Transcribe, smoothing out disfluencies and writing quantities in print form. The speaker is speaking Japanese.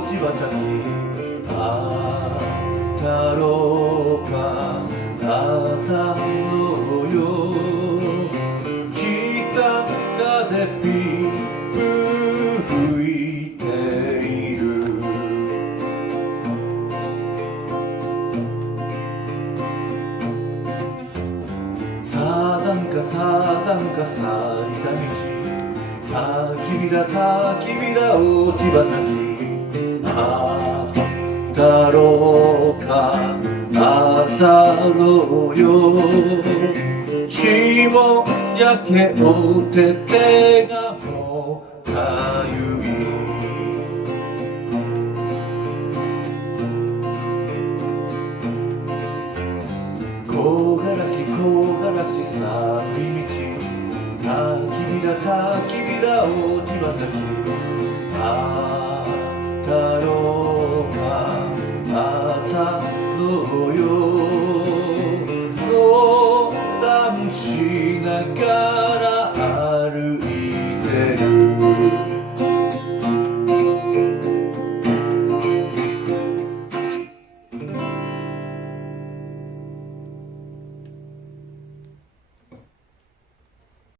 落ち葉たちあたろうかあたろうよ北風ピープ吹いているさだんかさだんか咲いた道焚き火だ焚き火だ落ち葉たちあたろうかあたろうよ霜焼けおって手がもうかゆい木枯らし木枯らし寒い道焚き火だ焚き火だ落ち葉たちあたろう